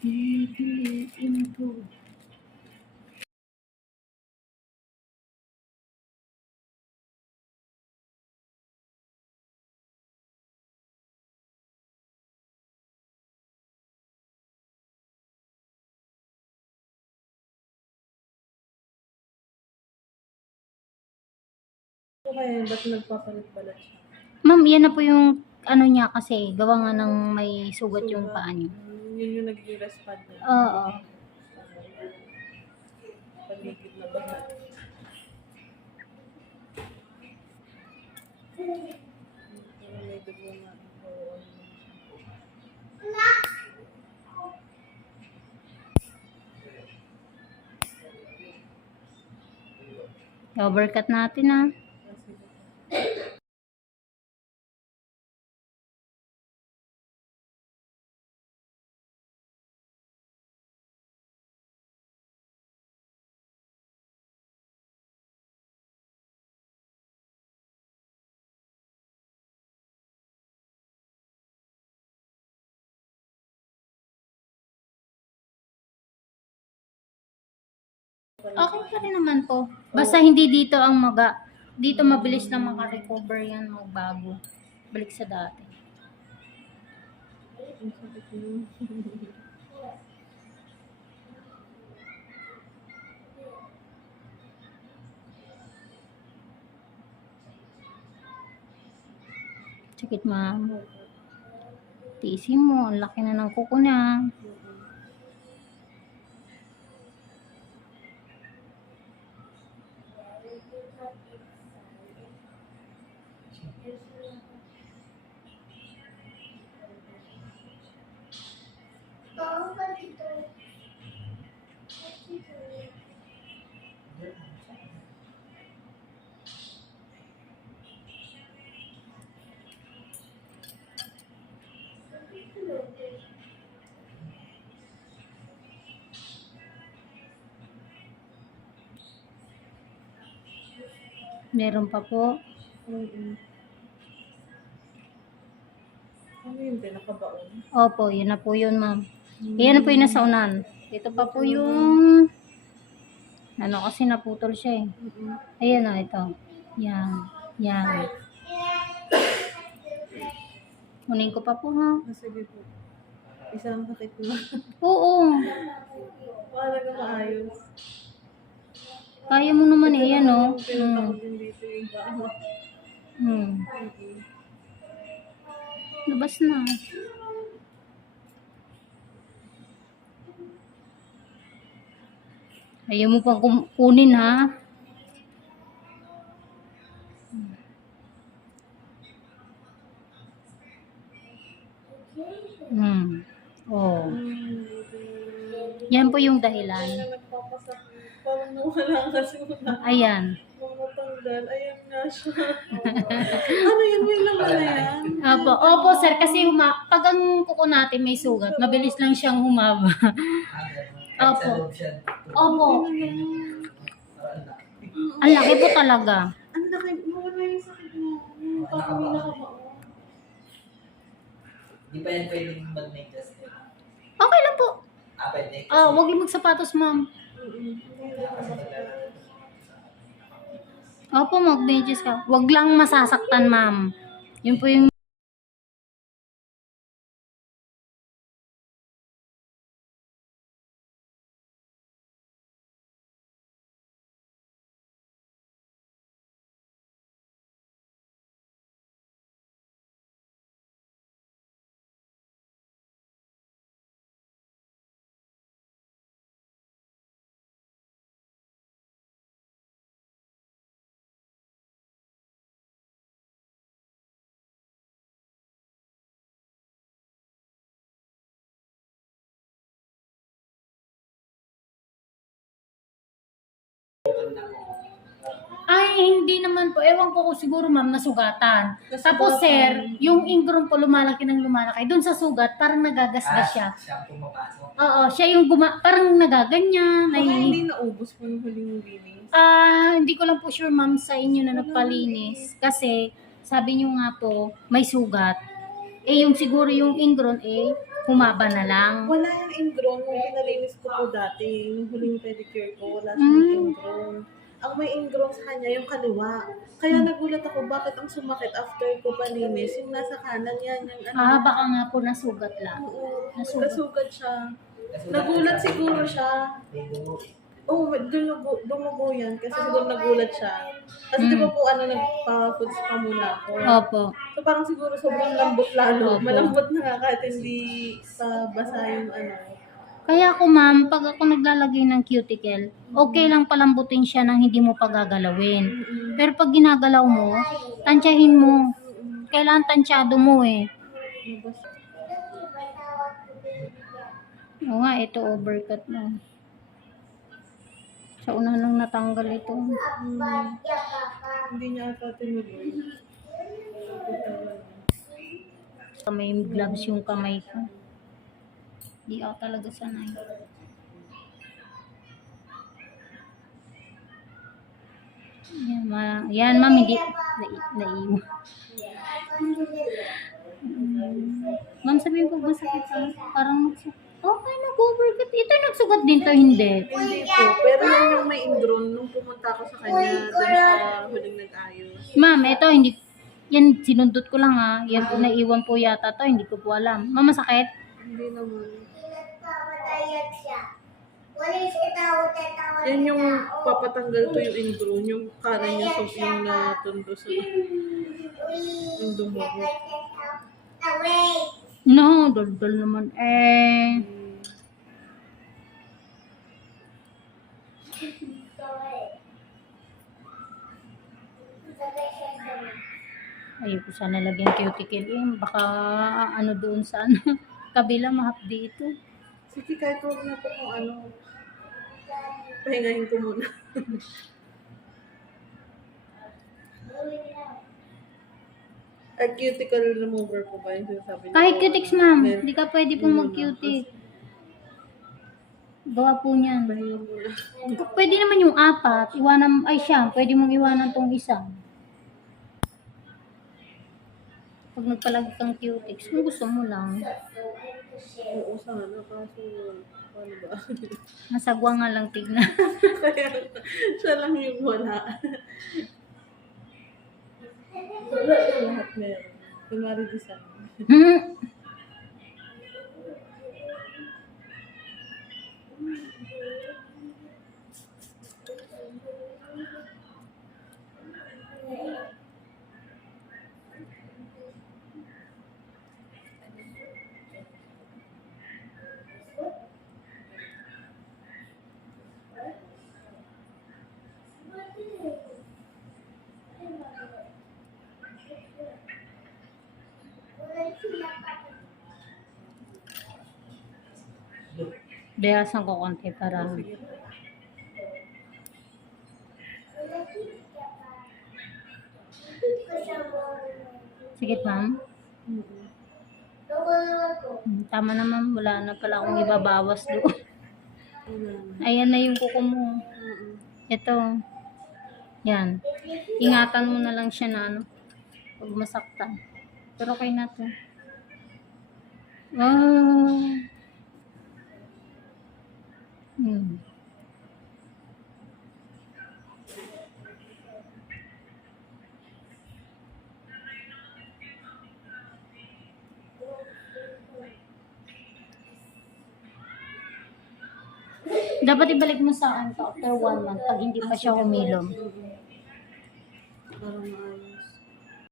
Pipiliin ko. Kaya ba't nagpapalit-balat siya? Ma'am, yan na po yung ano niya kasi gawa nga ng may sugat yung Sugat. paa niyo. Mm, Yun yung nagiging respond niya. Oo. Paligid na. Oo. Overcut natin ah. Okay pa rin naman po. Basta hindi dito ang maga. Dito mabilis na makarecover yan magbago. Balik sa dati. sakit ma'am. Tiisin mo. Laki na ng kuko niya. Meron pa po. Mm-mm. Ano yun? Pinakabaon? Opo, yun na po yun ma'am. Yan na po yung nasa unan. Dito pa po yung... Ano kasi naputol siya eh. Ayan o, ito. Yan. Yan. Kunin ko pa po ha. Ah, sige po. Isang sakit na. Oo. Para ka maayos. Kaya mo naman eh. Yan o. Ko Hmm. Hmm. Labas na. Ayaw mo pang kunin ha. Hmm. Oh. Yan po yung dahilan. Parang nawala ang kasuna. Ayan. Nung matanggal, ayan nga siya. ano yun? May laman na yan? Opo, opo sir, kasi huma pag ang kuko natin may sugat, mabilis lang siyang humaba. Opo. Opo. Ang laki po talaga. Ang laki, mawala yung sakit mo. Yung parang may nakabaon. Di pa yan pwedeng mag-make test. eh. Okay lang po. Ah, pwede. Kasi Ah, wag yung magsapatos, ma'am. Opo, mag-benches ka. Wag lang masasaktan, ma'am. Yun po yung Ay, hindi naman po. Ewan ko kung siguro, ma'am, nasugatan. Nasugatan. Tapos, sir, yung ingrown po lumalaki ng lumalaki. Doon sa sugat, parang nagagasgas siya. Ah, siya ang pumapasok. Oo, siya yung guma... Parang nagaganyan. Baka Ay, hindi naubos po yung huling linis. Ah, hindi ko lang po sure ma'am sa inyo na nagpalinis kasi sabi niyo nga po may sugat. Eh, yung siguro yung ingrown, eh, humaba na lang. Wala yung ingrown nung pinalinis ko po dati. Yung huling pedicure ko, wala Mm. siyang ingrown. Ang may ingrown sa kanya, yung kaliwa. Kaya nagulat ako, bakit ang sumakit after ko palinis? Yung nasa kanan yan, yung ano. Ah, baka nga po nasugat lang. Oo, Nasugat. nasugat siya. Nagulat siguro siya. Oo, oh, dumugo, dumugo yan kasi siguro nagulat siya. Kasi Mm. di ba po ano, nagpa-foods pa muna ako. Opo. So parang siguro sobrang lambot lalo. Opo. Malambot na nga kahit hindi sa basa yung ano. Kaya ako ma'am, pag ako naglalagay ng cuticle, okay lang palambutin siya nang hindi mo pagagalawin. Mm-mm. Pero pag ginagalaw mo, tansyahin mo. Kailangan tansyado mo eh. Nabas- Oo nga, ito overcut na. Sa una lang natanggal ito. Mm. Hindi niya ata tinuloy. May gloves yung kamay ko. Di ako talaga sanay. Yan, ma yan ma'am, hindi. Na- naiiwan. Ma'am, sabihin ko ba sakit sa Parang nagsugat. Okay, nag-overcut. Ito nagsugat din to, hindi. Hindi po. Pero yan yung may ingrown nung pumunta ako sa kanya dun sa huling nag-ayos. Ma'am, ito hindi. Yan, sinundot ko lang ha. Yan po naiwan po yata to. Hindi ko po alam. Ma'am, masakit? Hindi naman. Yan Yan yung papatanggal to yung ingrown. Yung kanan niya so yung natundo sa yung dumugo. No, dol-dol naman. Eh, ayoko sana lagyan cuticle. Eh, baka ano doon sa ano. Kabila mahapdi ito. Sige, kahit huwag na po kung ano. Pahingahin ko muna. Ay, cuticle remover po ba yung sinasabi niyo? Kahit cutics ma'am, Meron. hindi ka pwede pong mag-cutic. Gawa po niyan. Pahinga muna. Pwede naman yung apat, iwanan, ay siya, pwede mong iwanan tong isa. Pag nagpalagi kang cutics, kung gusto mo lang, Oo, sana. Kaso, paano ba? nasagwa nga lang tignan. Kaya, siya lang yung wala. wala yung lahat meron. Kunwari design. Hmm. Bayasan ko konti para Sige ma'am. Mm-mm. Hmm, Tama naman, wala na pala akong ibabawas doon. Ayan na yung kuko mo. Ito. Yan. Ingatan mo na lang siya na ano. Huwag masaktan. Pero okay na to. Ah. Hmm. Dapat ibalik mo sa akin to after one month pag hindi pa siya humilom.